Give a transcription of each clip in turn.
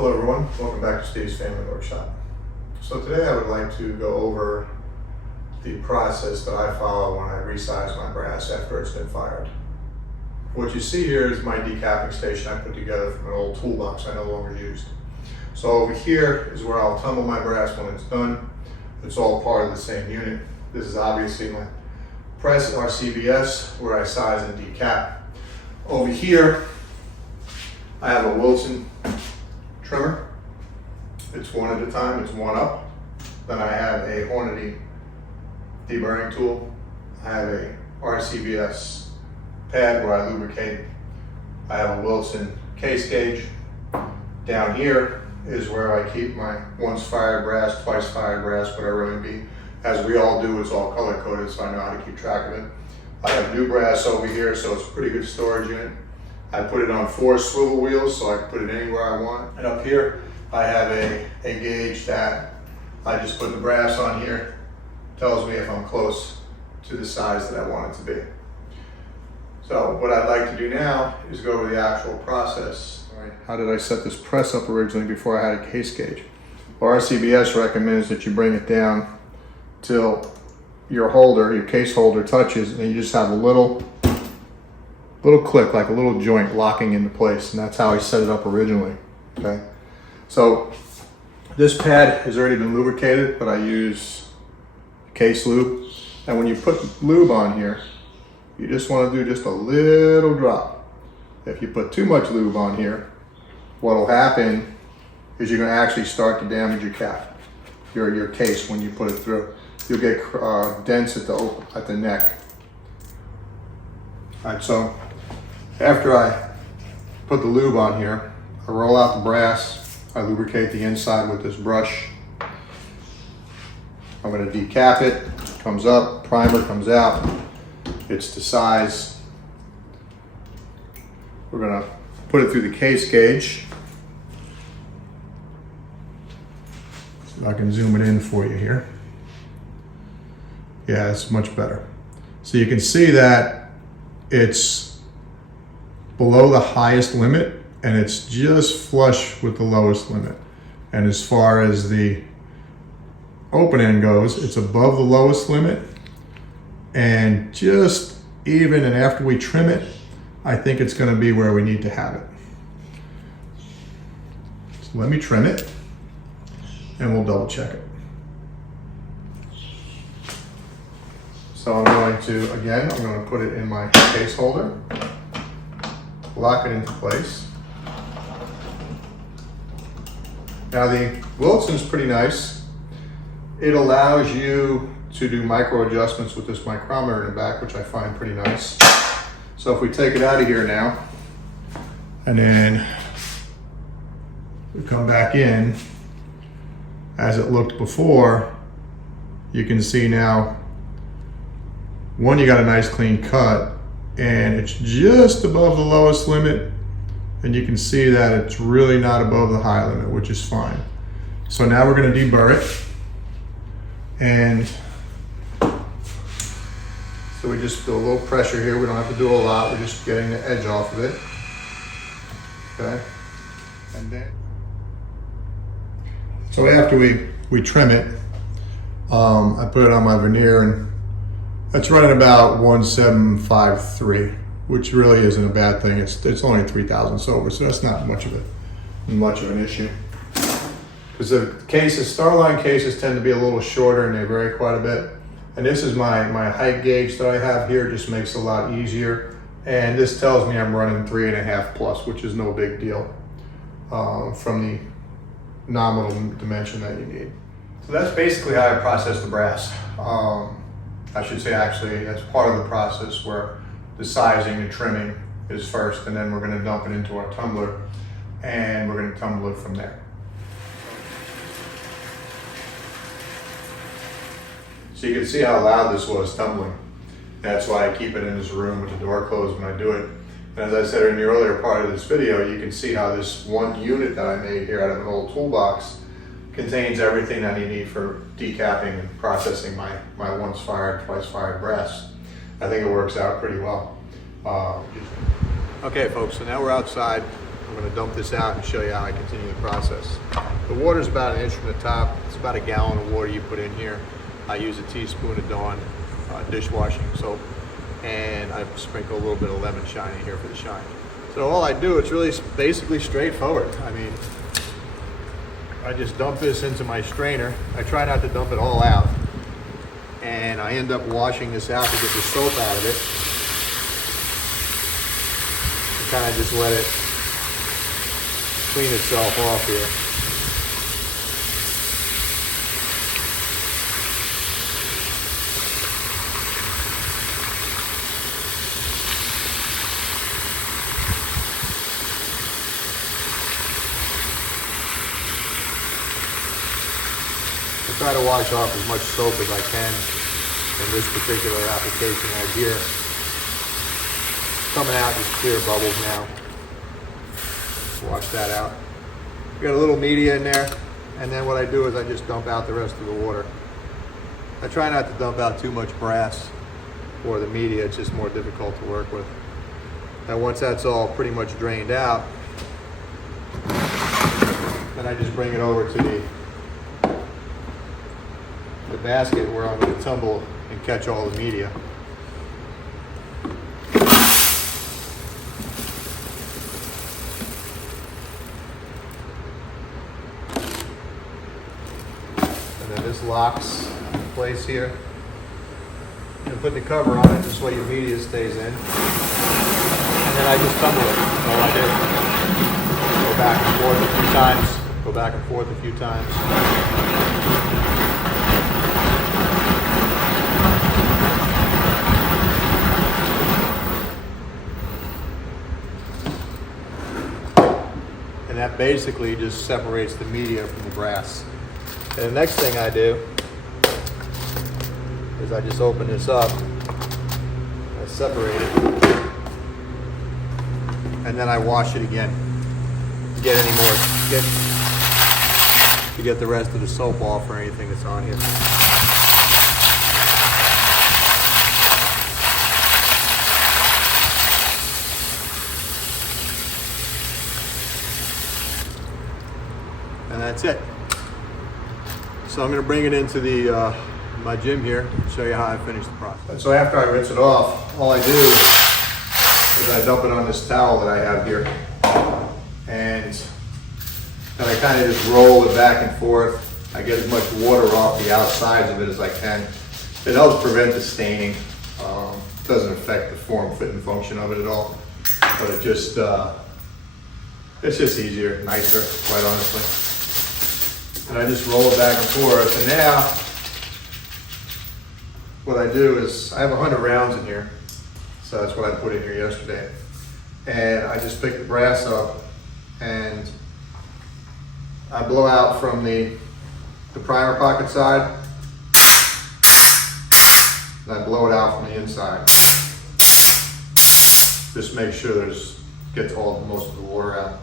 Hello everyone, welcome back to Steve's Family Workshop. So today I would like to go over the process that I follow when I resize my brass after it's been fired. What you see here is my decapping station I put together from an old toolbox I no longer used. So over here is where I'll tumble my brass when it's done. It's all part of the same unit. This is obviously my press RCBS where I size and decap. Over here I have a Wilson trimmer. It's one at a time, it's one up. Then I have a Hornady deburring tool. I have a RCBS pad where I lubricate. I have a Wilson case gauge. Down here is where I keep my once fired brass, twice fired brass, whatever it may be. As we all do, it's all color coded, so I know how to keep track of it. I have new brass over here, so it's a pretty good storage unit. I put it on 4 swivel wheels so I can put it anywhere I want. And up here, I have a gauge that I just put the brass on here. Tells me if I'm close to the size that I want it to be. So what I'd like to do now is go over the actual process. All right. How did I set this press up originally before I had a case gauge? Well, RCBS recommends that you bring it down till your holder, your case holder touches, and you just have a little click, like a little joint locking into place, and that's how I set it up originally. Okay, so this pad has already been lubricated, but I use case lube. And when you put lube on here, you just want to do just a little drop. If you put too much lube on here, what will happen is you're going to actually start to damage your cap, your case when you put it through. You'll get dents at the neck. All right, so after I put the lube on here, I roll out the brass, I lubricate the inside with this brush. I'm going to decap it, comes up, primer comes out, it's the size. We're going to put it through the case gauge. So I can zoom it in for you here. Yeah, it's much better. So you can see that it's below the highest limit and it's just flush with the lowest limit. And as far as the open end goes, it's above the lowest limit and just even, and after we trim it, I think it's going to be where we need to have it. So let me trim it and we'll double check it. So I'm going to put it in my case holder, lock it into place. Now the Wilson's pretty nice. It allows you to do micro adjustments with this micrometer in the back, which I find pretty nice. So if we take it out of here now, and then we come back in, as it looked before, you can see now, one, you got a nice clean cut, and it's just above the lowest limit, and you can see that it's really not above the high limit, which is fine. So now we're going to deburr it, and so we just do a little pressure here. We don't have to do a lot. We're just getting the edge off of it. Okay, and then so after we trim it, I put it on my veneer, and it's running about 1753, which really isn't a bad thing. It's only 3,000 over, so that's not much of an issue. Because the cases, Starline cases tend to be a little shorter and they vary quite a bit. And this is my height gauge that I have here, just makes it a lot easier. And this tells me I'm running 3.5 plus, which is no big deal from the nominal dimension that you need. So that's basically how I process the brass. I should say actually that's part of the process where the sizing and trimming is first, and then we're going to dump it into our tumbler and we're going to tumble it from there. So you can see how loud this was tumbling. That's why I keep it in this room with the door closed when I do it. And as I said in the earlier part of this video, you can see how this one unit that I made here out of an old toolbox contains everything that you need for decapping and processing my once fired, twice fired brass. I think it works out pretty well. Okay folks, so now we're outside. I'm going to dump this out and show you how I continue the process. The water is about 1 inch from the top. It's about 1 gallon of water you put in here. I use a teaspoon of Dawn dishwashing soap, and I sprinkle a little bit of lemon shine in here for the shine. So all I do, it's really basically straightforward. I mean, I just dump this into my strainer. I try not to dump it all out, and I end up washing this out to get the soap out of it. Kind of just let it clean itself off here. I try to wash off as much soap as I can in this particular application right here. Coming out just clear bubbles now. Wash that out. Got a little media in there, and then what I do is I just dump out the rest of the water. I try not to dump out too much brass or the media, it's just more difficult to work with. And once that's all pretty much drained out, then I just bring it over to the basket where I'm going to tumble and catch all the media. This locks in place here. And put the cover on it this way your media stays in. And then I just tumble it. That's all I do. Go back and forth a few times. Go back and forth a few times. And that basically just separates the media from the brass. And the next thing I do is I just open this up, I separate it, and then I wash it again to get any more, to get the rest of the soap off or anything that's on here. And that's it. So I'm going to bring it into the my gym here and show you how I finish the process. And so after I rinse it off, all I do is I dump it on this towel that I have here, and then I kind of just roll it back and forth. I get as much water off the outsides of it as I can. It helps prevent the staining. It doesn't affect the form, fit, and function of it at all, but it just it's just easier, nicer, quite honestly. And I just roll it back and forth. And now, what I do is, I have 100 rounds in here. So that's what I put in here yesterday. And I just pick the brass up and I blow out from the primer pocket side. And I blow it out from the inside. Just make sure gets most of the water out.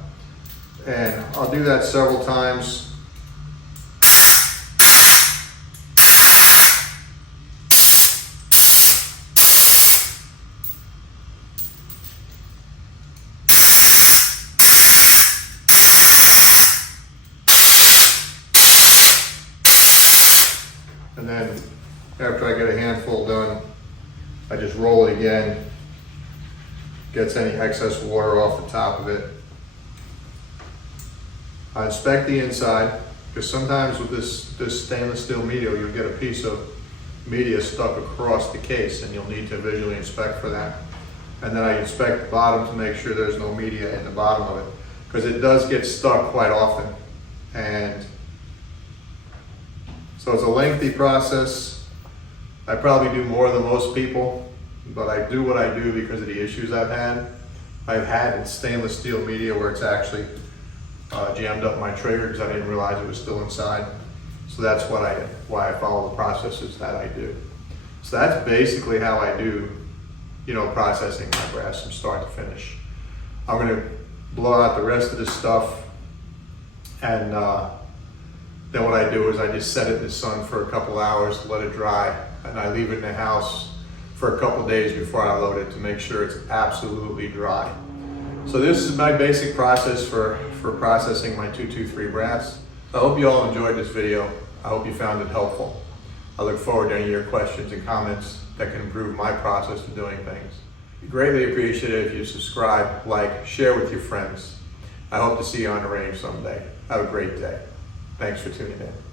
And I'll do that several times. And then after I get a handful done, I just roll it again, gets any excess water off the top of it. I inspect the inside, because sometimes with this stainless steel media, you'll get a piece of media stuck across the case and you'll need to visually inspect for that. And then I inspect the bottom to make sure there's no media in the bottom of it, because it does get stuck quite often. And so it's a lengthy process. I probably do more than most people, but I do what I do because of the issues I've had in stainless steel media where it's actually jammed up my trigger because I didn't realize it was still inside. So that's why I follow the processes that I do. So that's basically how I do, processing my brass from start to finish. I'm going to blow out the rest of this stuff, and then what I do is I just set it in the sun for a couple hours to let it dry, and I leave it in the house for a couple days before I load it to make sure it's absolutely dry. So this is my basic process for processing my 223 brass. I hope you all enjoyed this video. I hope you found it helpful. I look forward to any of your questions and comments that can improve my process of doing things. I'd greatly appreciate it if you subscribe, like, share with your friends. I hope to see you on the range someday. Have a great day. Thanks for tuning in.